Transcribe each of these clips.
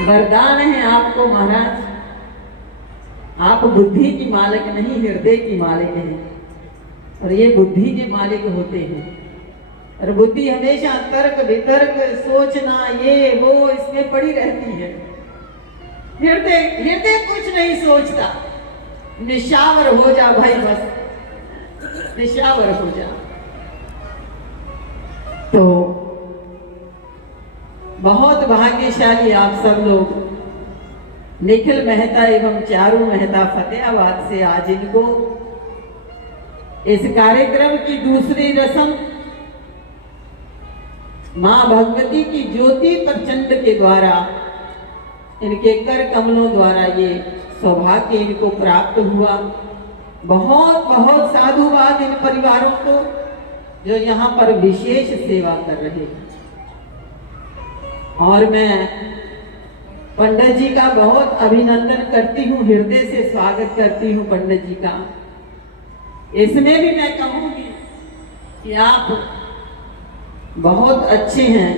वरदान है आपको महाराज, आप बुद्धि की मालिक नहीं, हृदय की मालिक हैं। और ये बुद्धि के मालिक होते हैं। और बुद्धि हमेशा तर्क वितर्क सोचना ये वो इसमें पड़ी रहती है। हृदय हृदय कुछ नहीं सोचता। निशावर हो जा भाई, बस निशावर हो जा। तो बहुत भाग्यशाली आप सब लोग। निखिल मेहता एवं चारू मेहता फतेहाबाद से आज इनको इस कार्यक्रम की दूसरी रस्म मां भगवती की ज्योति प्रचंड के द्वारा, इनके कर कमलों द्वारा ये सौभाग्य इनको प्राप्त हुआ। बहुत बहुत साधुवाद इन परिवारों को जो यहाँ पर विशेष सेवा कर रहे हैं। और मैं पंडित जी का बहुत अभिनंदन करती हूँ, हृदय से स्वागत करती हूँ पंडित जी का। इसमें भी मैं कहूंगी कि आप बहुत अच्छे हैं,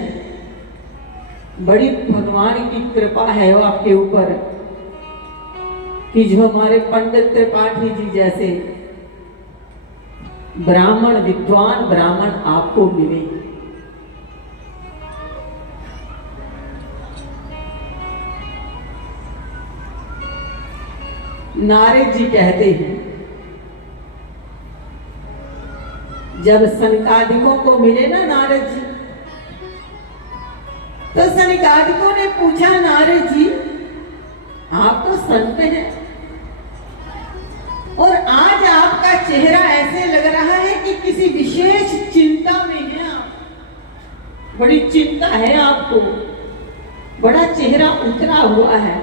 बड़ी भगवान की कृपा है वो आपके ऊपर कि जो हमारे पंडित त्रिपाठी जी जैसे ब्राह्मण, विद्वान ब्राह्मण आपको मिले। नारद जी कहते हैं, जब सनकादिकों को मिले ना नारद जी, तो सनकादिकों ने पूछा, नारद जी आप तो संत हैं और आज आपका चेहरा ऐसे लग रहा है कि किसी विशेष चिंता में है आप। बड़ी चिंता है आपको, बड़ा चेहरा उतरा हुआ है,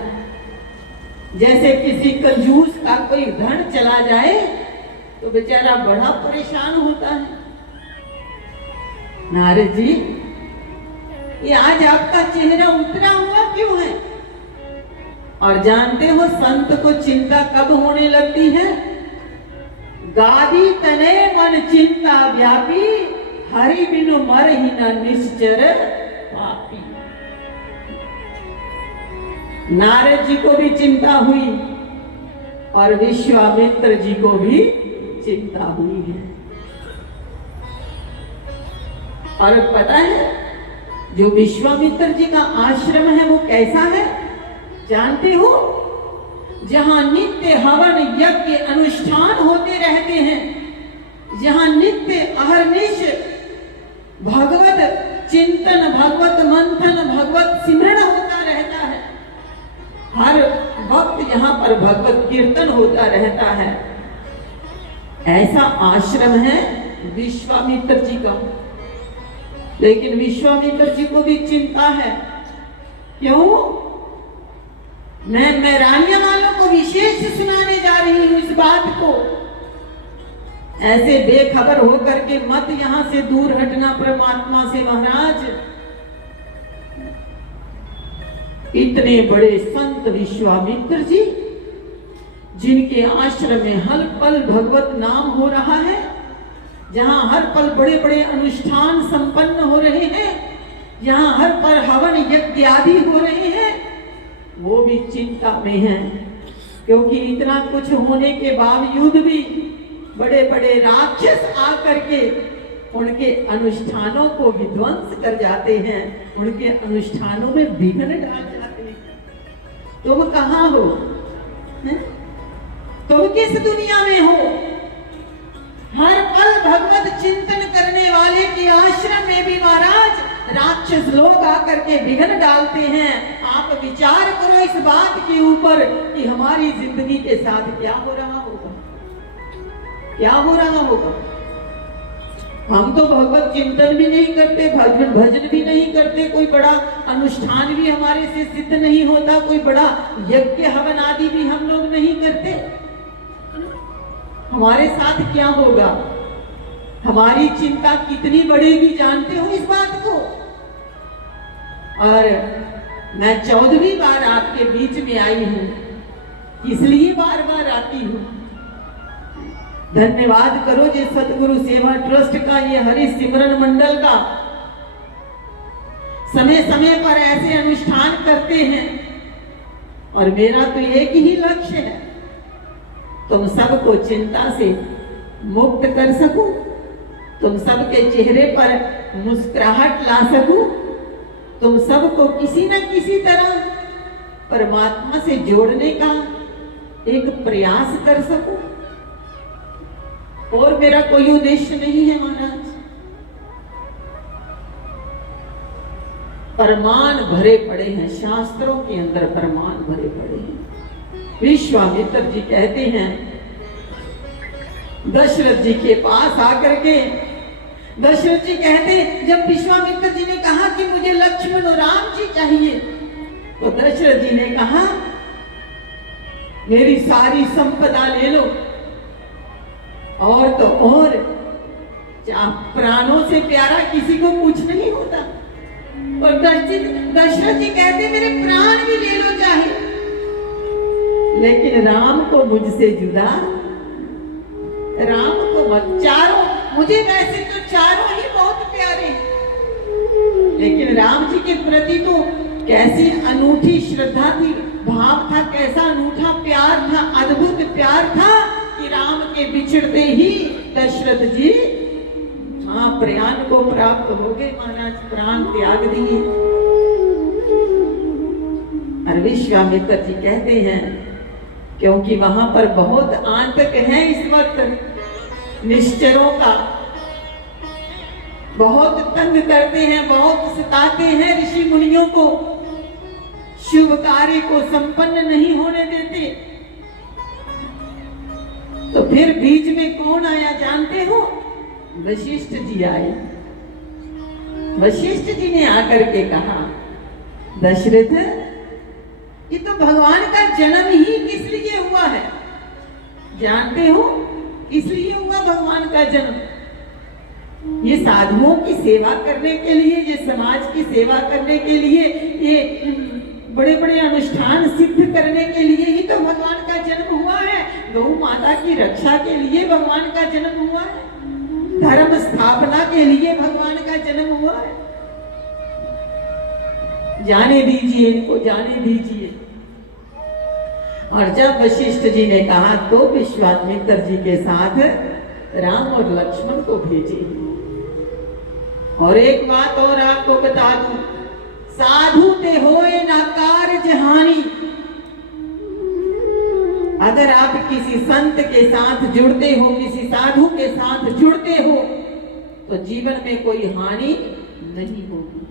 जैसे किसी कंजूस का कोई धन चला जाए तो बेचारा बड़ा परेशान होता है। नारद जी ये आज आपका चेहरा उतरा हुआ क्यों है? और जानते हो संत को चिंता कब होने लगती है? गादी तने मन चिंता व्यापी, हरि बिनु मर ही न निश्चर पापी। नारद जी को भी चिंता हुई और विश्वामित्र जी को भी चिंता हुई है। और पता है जो विश्वामित्र जी का आश्रम है वो कैसा है जानते हो? जहां नित्य हवन यज्ञ अनुष्ठान होते रहते हैं, जहां नित्य अहर्निश भगवत चिंतन, भगवत मंथन, भगवत सिमरण होता रहता है। हर वक्त यहाँ पर भगवत कीर्तन होता रहता है। ऐसा आश्रम है विश्वामित्र जी का। लेकिन विश्वामित्र जी को भी चिंता है। क्यों? मैं रानिया वालों को विशेष सुनाने जा रही हूं इस बात को। ऐसे बेखबर होकर के मत यहां से दूर हटना परमात्मा से महाराज। इतने बड़े संत विश्वामित्र जी, जिनके आश्रम में हर पल भगवत नाम हो रहा है, जहां हर पल बड़े बड़े अनुष्ठान संपन्न हो रहे हैं, जहां हर पल हवन यज्ञ आदि हो रहे हैं, वो भी चिंता में हैं। क्योंकि इतना कुछ होने के बावजूद भी बड़े बड़े राक्षस आकर के उनके अनुष्ठानों को विध्वंस कर जाते हैं, उनके अनुष्ठानों में विघ्न डाल जाते हैं। तुम कहाँ हो? तुम किस दुनिया में हो? हर पल भगवत चिंतन करने वाले के आश्रम में भी महाराज राक्षस लोग आकर के विघ्न डालते हैं। आप विचार करो इस बात के ऊपर कि हमारी जिंदगी के साथ क्या हो रहा होगा, क्या हो रहा होगा। हम तो भगवत चिंतन भी नहीं करते, भजन भी नहीं करते, कोई बड़ा अनुष्ठान भी हमारे से सिद्ध नहीं होता, कोई बड़ा यज्ञ हवन आदि भी हम लोग नहीं करते। हमारे साथ क्या होगा? हमारी चिंता कितनी बढ़ेगी जानते हो इस बात को? और मैं 14वीं बार आपके बीच में आई हूं, इसलिए बार बार आती हूं। धन्यवाद करो जिस सतगुरु सेवा ट्रस्ट का, ये हरि सिमरन मंडल का समय समय पर ऐसे अनुष्ठान करते हैं और मेरा तो एक ही लक्ष्य है, तुम सबको चिंता से मुक्त कर सकूं, तुम सबके चेहरे पर मुस्कुराहट ला सकूं, तुम सबको किसी न किसी तरह परमात्मा से जोड़ने का एक प्रयास कर सकूं, और मेरा कोई उद्देश्य नहीं है महाराज। प्रमाण भरे पड़े हैं, शास्त्रों के अंदर प्रमाण भरे पड़े हैं। विश्वामित्र जी कहते हैं दशरथ जी के पास आकर के, दशरथ जी कहते, जब विश्वामित्र जी ने कहा कि मुझे लक्ष्मण और राम जी चाहिए, तो दशरथ जी ने कहा मेरी सारी संपदा ले लो, और तो और प्राणों से प्यारा किसी को कुछ नहीं होता। और दशरथ जी कहते मेरे प्राण भी ले लो चाहे, लेकिन राम को मुझसे जुदा, राम को मत। चारों, मुझे वैसे तो चारों ही बहुत प्यारे हैं, लेकिन राम जी के प्रति तो कैसी अनूठी श्रद्धा थी, भाव था, कैसा अनूठा प्यार था, अद्भुत प्यार था कि राम के बिछड़ते ही दशरथ जी प्राण को प्राप्त हो गए महाराज, प्राण त्याग दिए। और विश्वामित्र जी कहते हैं क्योंकि वहां पर बहुत आतंक है इस वक्त, निश्चरों का बहुत तंग करते हैं, बहुत सताते हैं ऋषि मुनियों को, शुभ कार्य को संपन्न नहीं होने देते। तो फिर बीच में कौन आया जानते हो? वशिष्ठ जी आए। वशिष्ठ जी ने आकर के कहा दशरथ, ये तो भगवान का जन्म ही किस लिए हुआ है, जानते हो किस लिए हुआ भगवान का जन्म? ये साधुओं की सेवा करने के लिए, ये समाज की सेवा करने के लिए, ये बड़े बड़े अनुष्ठान सिद्ध करने के लिए ही तो भगवान का जन्म हुआ है। गौ माता की रक्षा के लिए भगवान का जन्म हुआ है, धर्म स्थापना के लिए भगवान का जन्म हुआ है। जाने दीजिए इनको, जाने दीजिए। और जब वशिष्ठ जी ने कहा तो विश्वामित्र जी के साथ राम और लक्ष्मण को भेजे। और एक बात और आपको बता दूं, साधु ते होए ना कार्य हानि। अगर आप किसी संत के साथ जुड़ते हो, किसी साधु के साथ जुड़ते हो, तो जीवन में कोई हानि नहीं होगी।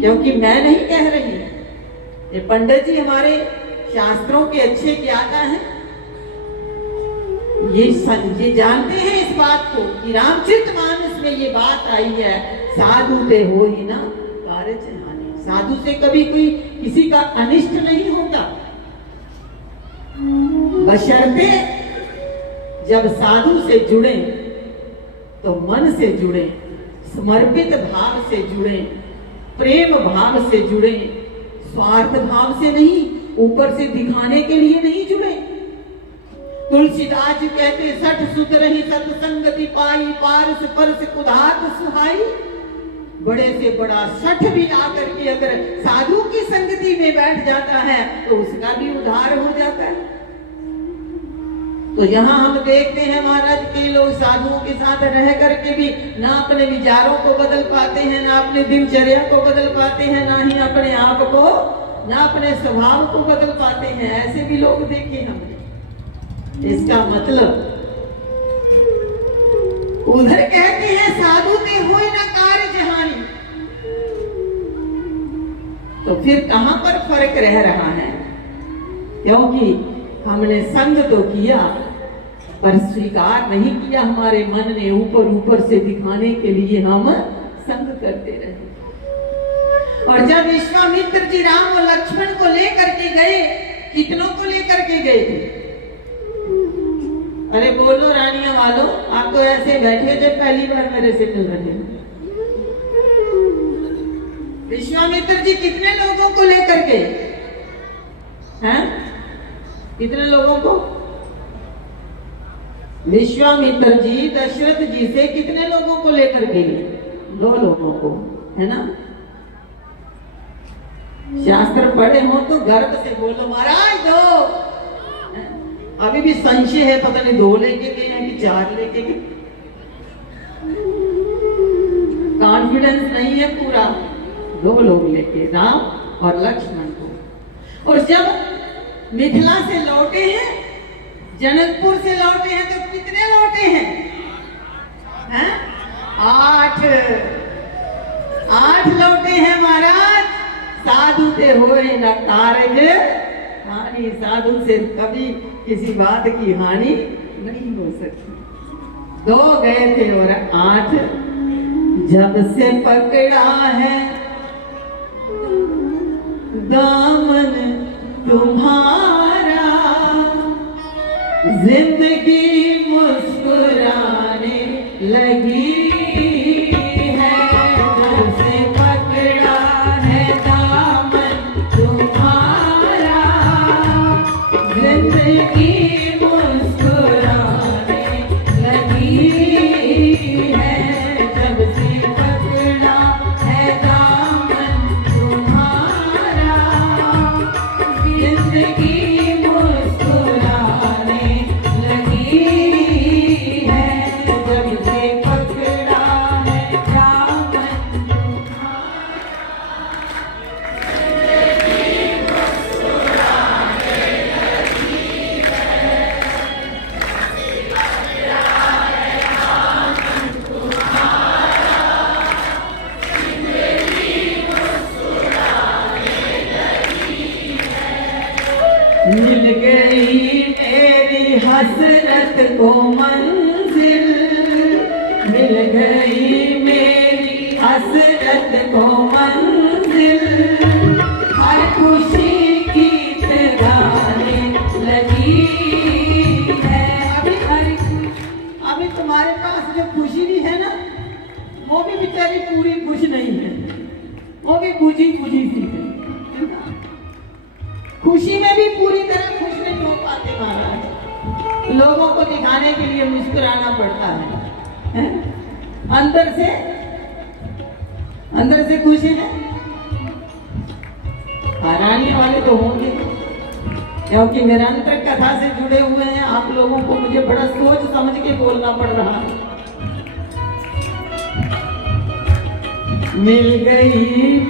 क्योंकि मैं नहीं कह रही, ये पंडित जी हमारे शास्त्रों के अच्छे ज्ञाता हैं, ये जानते हैं इस बात को कि रामचरितमानस में ये बात आई है, साधु ते हो ही ना कार्य हानि। साधु से कभी कोई किसी का अनिष्ट नहीं होता, बशर्ते जब साधु से जुड़े तो मन से जुड़े, समर्पित भाव से जुड़े, प्रेम भाव से जुड़े, स्वार्थ भाव से नहीं, ऊपर से दिखाने के लिए नहीं जुड़े। तुलसीदास जी कहते सठ सुत रही सत्संगति पाई, पारस परस कुधात सुहाई। बड़े से बड़ा सठ भी आकर के अगर साधु की संगति में बैठ जाता है तो उसका भी उद्धार हो जाता है। तो यहाँ हम देखते हैं महाराज के लोग साधुओं के साथ रह करके भी ना अपने विचारों को बदल पाते हैं, ना अपने दिनचर्या को बदल पाते हैं, ना ही अपने आप को, ना अपने स्वभाव को बदल पाते हैं। ऐसे भी लोग देखे हमने। इसका मतलब उधर कहते हैं साधु ते होए ना कार्य हानि, तो फिर कहां पर फर्क रह रहा है? क्योंकि हमने संग तो किया पर स्वीकार नहीं किया, हमारे मन ने ऊपर ऊपर से दिखाने के लिए हम संग करते रहे। और जब विश्वामित्र जी राम और लक्ष्मण को लेकर के गए, कितनों को लेकर के गए थे? अरे बोलो रानिया वालों, आप तो ऐसे बैठे थे पहली बार मेरे से मिल रहे हैं। विश्वामित्र जी कितने लोगों को लेकर गए हैं? कितने लोगों को? विश्वामित्र जी दशरथ जी से कितने लोगों को लेकर गए? 2 लोगों को, है ना? शास्त्र पढ़े हो तो गर्व से बोलो महाराज दो। अभी भी संशय है, पता नहीं 2 लेके गए हैं कि 4 लेके गए, कॉन्फिडेंस नहीं है पूरा। 2 लोग लेके, राम और लक्ष्मण को। और जब मिथिला से लौटे हैं, जनकपुर से लौटे हैं, तो कितने लौटे हैं? 8 लौटे हैं महाराज। साधु ते होए न कारज हानि, साधु से कभी किसी बात की हानि नहीं हो सकती। 2 गए थे और 8 जब से पकड़ा है दामन तुम्हारा, जिंदगी मुस्कुराने लगी है। जब से पकड़ा है दामन तुम्हारा, जिंदगी मुस्कुराने लगी है। जब से पकड़ा है दामन तुम्हारा, जिंदगी मुस्कुराने लगी है। जब से पकड़ा है दामन मिल गई मेरी हसरत को मंजिल, मिल गई मेरी हसरत को मंजिल। हर खुशी गीत गाने लगी है। अभी तुम्हारे पास जो खुशी भी है ना, वो भी बेचारी पूरी खुश नहीं है, वो भी बुझी बुझी सी है। खुशी में भी पूरी तरह खुश नहीं हो पाते महाराज। लोगों को दिखाने के लिए मुस्कुराना पड़ता है। अंदर से खुश है। हराने वाले तो होंगे, क्योंकि निरंतर कथा से जुड़े हुए हैं आप लोगों को। मुझे बड़ा सोच समझ के बोलना पड़ रहा है। मिल गई